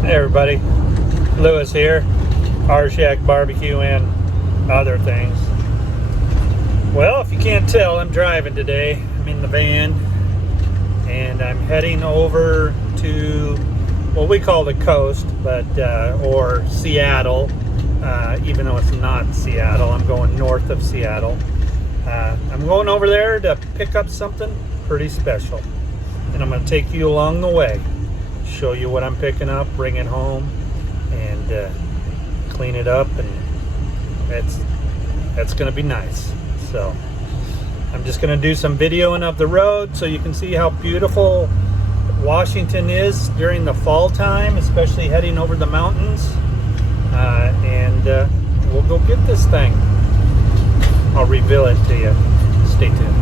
Hey everybody, Lewis here, Rshackbbq and other things. Well, if you can't tell, I'm driving today. I'm in the van and I'm heading over to what we call the coast, but or Seattle, even though it's not Seattle. I'm going north of Seattle. I'm going over there to pick up something pretty special, and I'm going to take you along the way. Show you what I'm picking up, bring it home, and clean it up, and that's going to be nice. So I'm just going to do some videoing of the road so you can see how beautiful Washington is during the fall time, especially heading over the mountains. And we'll go get this thing. I'll reveal it to you. Stay tuned.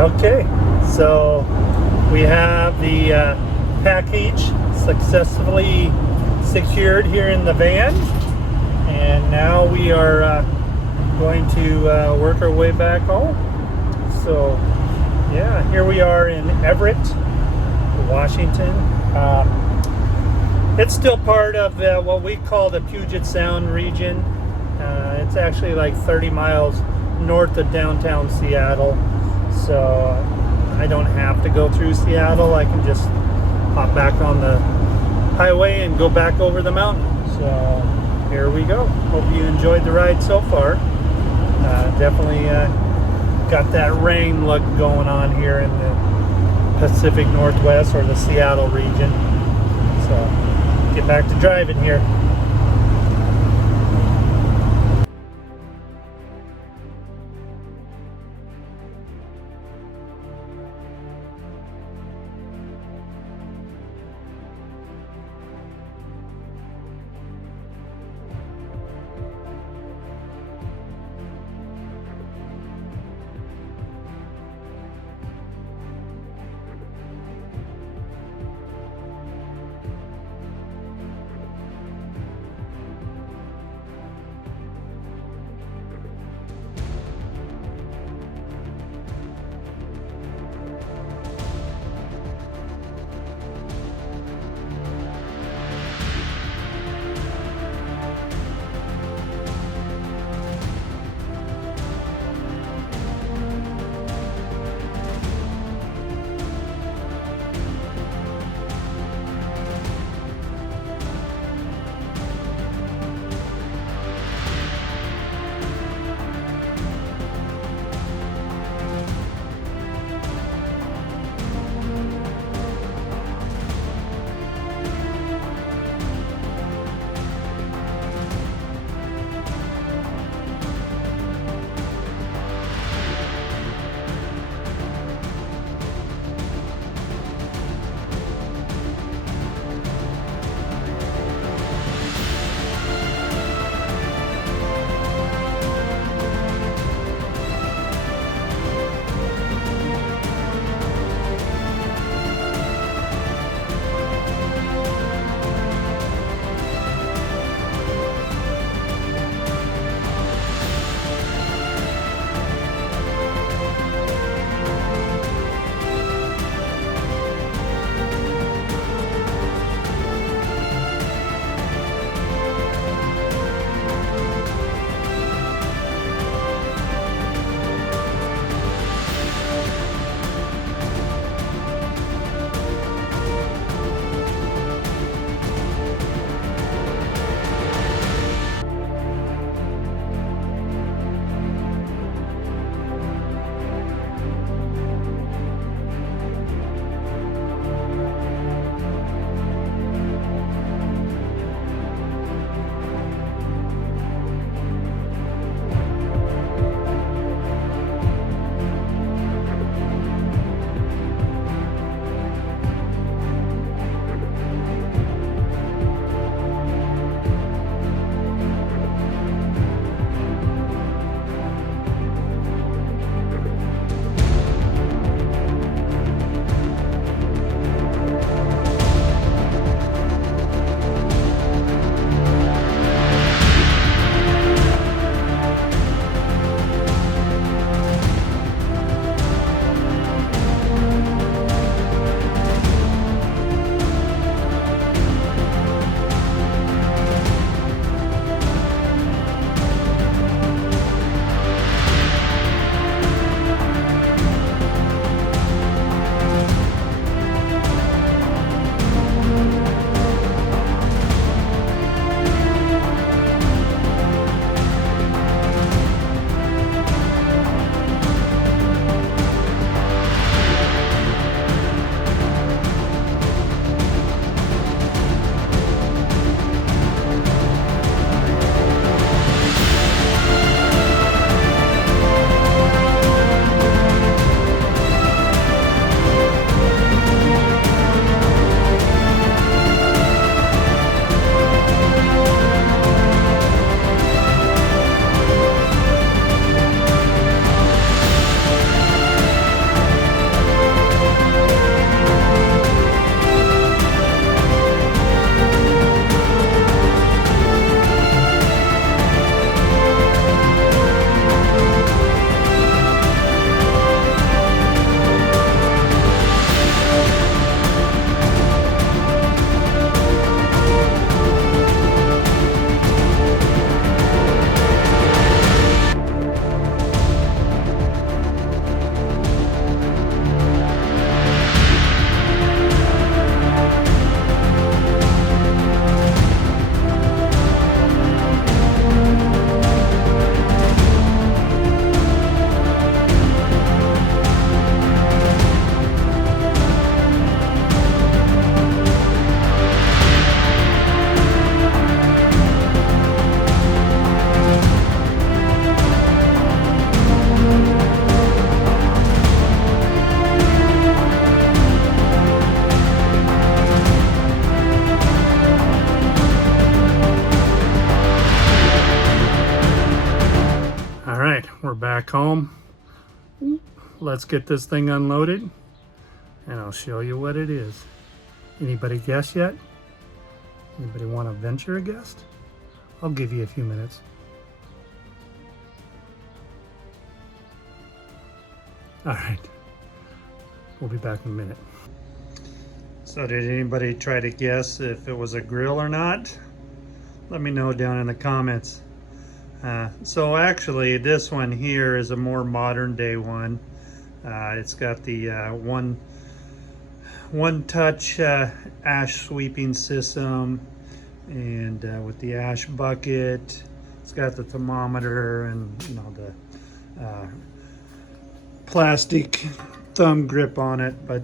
Okay, so we have the package successfully secured here in the van, and now we are going to work our way back home. So yeah, here we are in Everett, Washington. It's still part of what we call the Puget Sound region. It's actually like 30 miles north of downtown Seattle, so I don't have to go through Seattle. I can just hop back on the highway and go back over the mountain. So here we go. Hope you enjoyed the ride so far. Definitely got that rain look going on here in the Pacific Northwest, or the Seattle region. So get back to driving here. back home. Let's get this thing unloaded and I'll show you what it is. Anybody guess yet? Anybody want to venture a guess? I'll give you a few minutes. All right, we'll be back in a minute. So did anybody try to guess if it was a grill or not? Let me know down in the comments. So actually this one here is a more modern day one. It's got the one touch ash sweeping system, and with the ash bucket. It's got the thermometer and, you know, the plastic thumb grip on it. But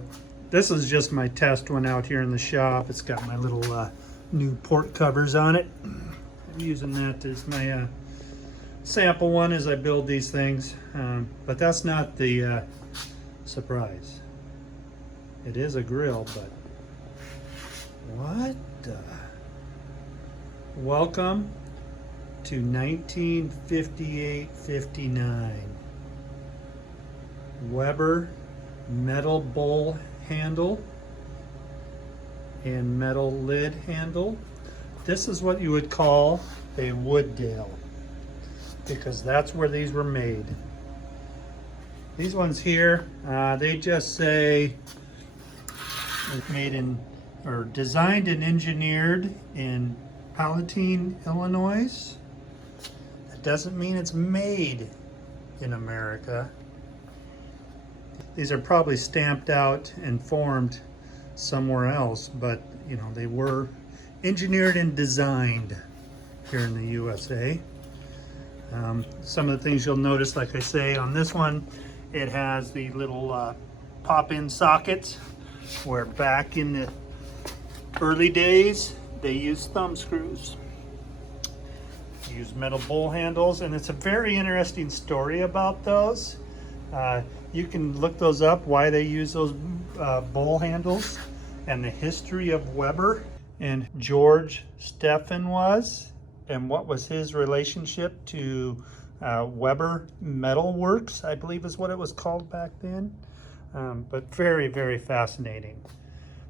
this is just my test one out here in the shop. It's got my little new port covers on it. I'm using that as my sample one as I build these things. But that's not the surprise. It is a grill, but what the? Welcome to 1958-59. Weber metal bowl handle and metal lid handle. This is what you would call a wood dale, because that's where these were made. These ones here, they just say made in, or designed and engineered in Palatine, Illinois. That doesn't mean it's made in America. These are probably stamped out and formed somewhere else, but you know, they were engineered and designed here in the USA. Some of the things you'll notice, like I say, on this one, it has the little pop-in sockets, where back in the early days they used thumb screws. Use metal bowl handles, and it's a very interesting story about those. You can look those up, why they use those bowl handles, and the history of Weber and George Stephan was, and what was his relationship to Weber Metal Works, I believe is what it was called back then. But very, very fascinating.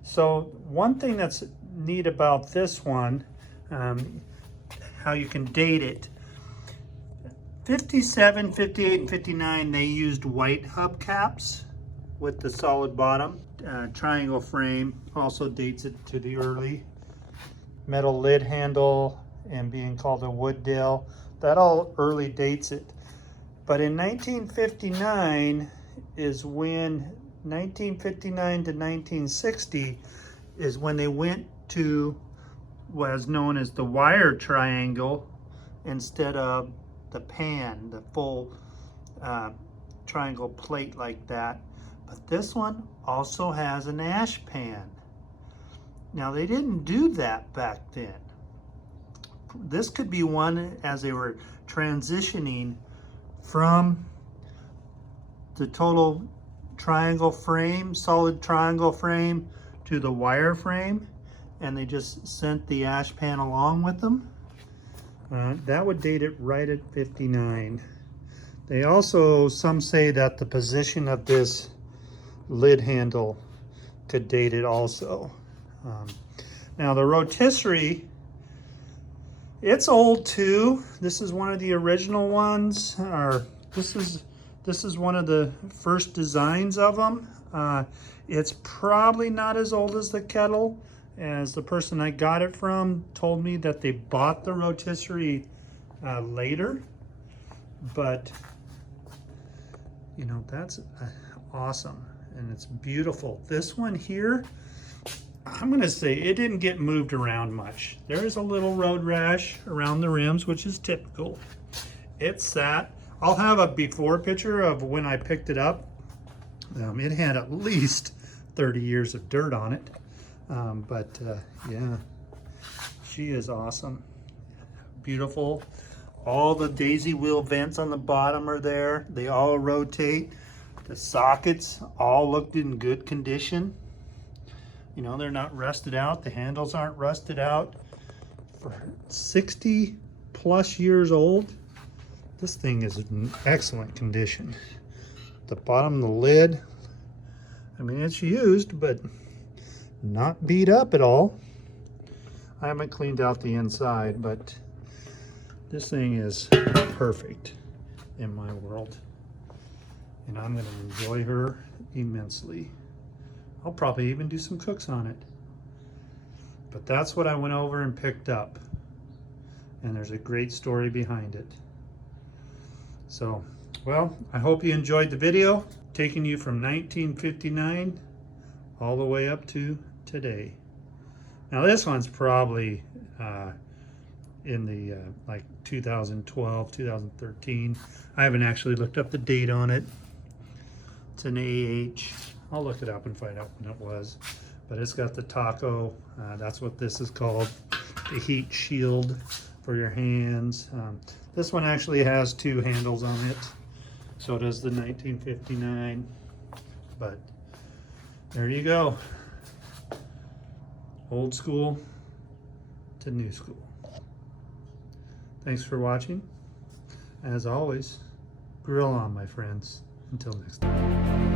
So one thing that's neat about this one, how you can date it. 57, 58, and 59, they used white hubcaps with the solid bottom. Triangle frame also dates it to the early. Metal lid handle and being called a wood dale. That all early dates it. But in 1959 is when, 1959 to 1960 is when they went to what is known as the wire triangle instead of the pan, the full triangle plate like that. But this one also has an ash pan. Now they didn't do that back then. This could be one as they were transitioning from the total triangle frame, solid triangle frame, to the wire frame, and they just sent the ash pan along with them. That would date it right at 59. They also, some say that the position of this lid handle could date it also. Now the rotisserie, it's old too. This is one of the original ones, or this is one of the first designs of them. It's probably not as old as the Kettle, as the person I got it from told me that they bought the rotisserie later. But you know, that's awesome, and it's beautiful. This one here, I'm gonna say it didn't get moved around much. There is a little road rash around the rims, which is typical. It sat. I'll have a before picture of when I picked it up. It had at least 30 years of dirt on it. Yeah, she is awesome. Beautiful. All the daisy wheel vents on the bottom are there. They all rotate. The sockets all looked in good condition. You know, they're not rusted out. The handles aren't rusted out. For 60 plus years old, This thing is in excellent condition. The bottom of the lid, I mean, it's used, but not beat up at all. I haven't cleaned out the inside, but this thing is perfect in my world. And I'm gonna enjoy her immensely. I'll probably even do some cooks on it. But that's what I went over and picked up. And there's a great story behind it. So, well, I hope you enjoyed the video, taking you from 1959 all the way up to today. Now this one's probably in the like 2012, 2013. I haven't actually looked up the date on it. It's an AH. I'll look it up and find out when it was. But it's got the taco. That's what this is called. The heat shield for your hands. This one actually has 2 handles on it. So does the 1959. But there you go. Old school to new school. Thanks for watching. As always, grill on, my friends. Until next time.